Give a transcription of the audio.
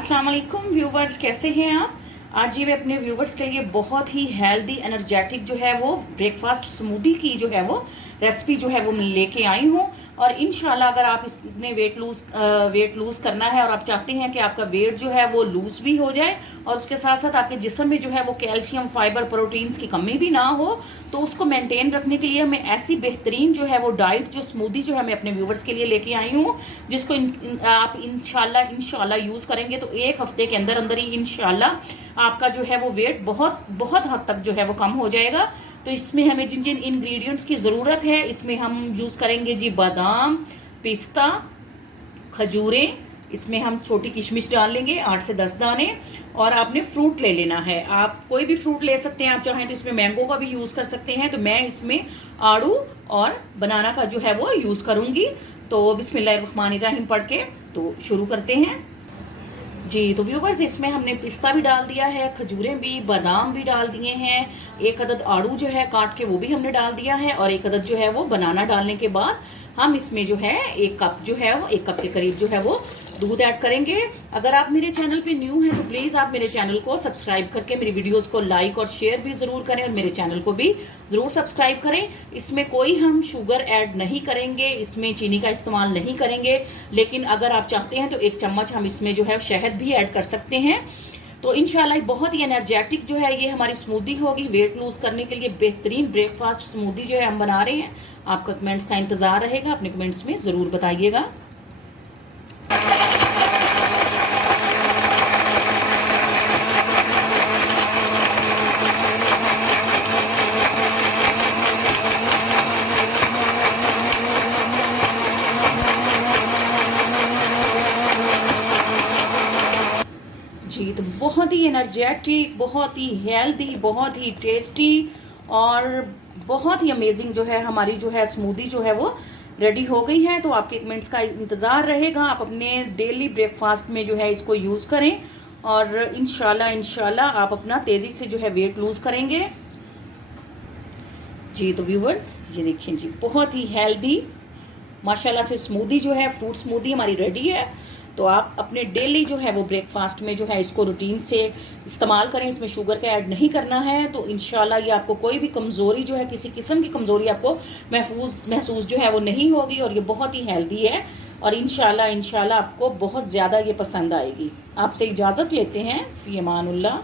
अस्सलाम वालेकुम व्यूवर्स, कैसे हैं आप। आज ये मैं अपने व्यूवर्स के लिए बहुत ही हेल्दी एनर्जेटिक जो है वो ब्रेकफास्ट स्मूदी की जो है वो रेसिपी जो है वो मैं लेके आई हूँ। और इंशाल्लाह अगर आप इसमें वेट लूज करना है और आप चाहते हैं कि आपका वेट जो है वो लूज भी हो जाए और उसके साथ साथ आपके जिस्म में जो है वो कैल्शियम, फाइबर, प्रोटीन्स की कमी भी ना हो, तो उसको मेंटेन रखने के लिए मैं ऐसी बेहतरीन जो है वो डाइट जो स्मूदी जो है मैं अपने व्यूवर्स के लिए लेके आई हूँ, जिसको आप इंशाल्लाह यूज करेंगे तो एक हफ्ते के अंदर अंदर ही इंशाल्लाह आपका जो है वो वेट बहुत बहुत हद तक जो है वो कम हो जाएगा। तो इसमें हमें जिन जिन इंग्रेडिएंट्स की ज़रूरत है, इसमें हम यूज़ करेंगे जी बादाम, पिस्ता, खजूरें, इसमें हम छोटी किशमिश डाल लेंगे 8 से 10 दाने। और आपने फ्रूट ले लेना है, आप कोई भी फ्रूट ले सकते हैं, आप चाहें तो इसमें मैंगो का भी यूज़ कर सकते हैं। तो मैं इसमें आड़ू और बनाना का जो है वो यूज़ करूँगी। तो बिस्मिल्लाहिर्रहमानिर्रहीम पढ़ के तो शुरू करते हैं जी। तो व्यूवर्स, इसमें हमने पिस्ता भी डाल दिया है, खजूरें भी, बादाम भी डाल दिए हैं, एक अदद आड़ू जो है काट के वो भी हमने डाल दिया है, और एक अदद जो है वो बनाना डालने के बाद हम इसमें जो है 1 कप जो है वो 1 कप के करीब जो है वो दूध ऐड करेंगे। अगर आप मेरे चैनल पे न्यू हैं तो प्लीज़ आप मेरे चैनल को सब्सक्राइब करके मेरी वीडियोस को लाइक और शेयर भी ज़रूर करें, और मेरे चैनल को भी ज़रूर सब्सक्राइब करें। इसमें कोई हम शुगर ऐड नहीं करेंगे, इसमें चीनी का इस्तेमाल नहीं करेंगे, लेकिन अगर आप चाहते हैं तो 1 चम्मच हम इसमें जो है शहद भी ऐड कर सकते हैं। तो इंशाल्लाह बहुत ही एनर्जेटिक जो है ये हमारी स्मूदी होगी। वेट लूज करने के लिए बेहतरीन ब्रेकफास्ट स्मूदी जो है हम बना रहे हैं। आपका कमेंट्स का इंतज़ार रहेगा, अपने कमेंट्स में ज़रूर बताइएगा। जी, तो बहुत ही एनर्जेटिक, बहुत ही हेल्दी, बहुत ही टेस्टी और बहुत ही अमेजिंग जो है हमारी जो है स्मूदी जो है वो रेडी हो गई है। तो आपके कमेंट्स का इंतज़ार रहेगा। आप अपने डेली ब्रेकफास्ट में जो है इसको यूज़ करें, और इंशाल्लाह आप अपना तेज़ी से जो है वेट लूज़ करेंगे जी। तो व्यूवर्स, ये देखिए जी, बहुत ही हेल्दी माशाल्लाह से स्मूदी जो है, फ्रूट स्मूदी हमारी रेडी है। तो आप अपने डेली जो है वो ब्रेकफास्ट में जो है इसको रूटीन से इस्तेमाल करें। इसमें शुगर का ऐड नहीं करना है। तो इंशाल्लाह ये आपको कोई भी कमज़ोरी जो है, किसी किस्म की कमज़ोरी आपको महसूस जो है वो नहीं होगी, और ये बहुत ही हेल्दी है। और इंशाल्लाह आपको बहुत ज़्यादा ये पसंद आएगी। आपसे इजाज़त लेते हैं, फ़ी अमानुल्लाह।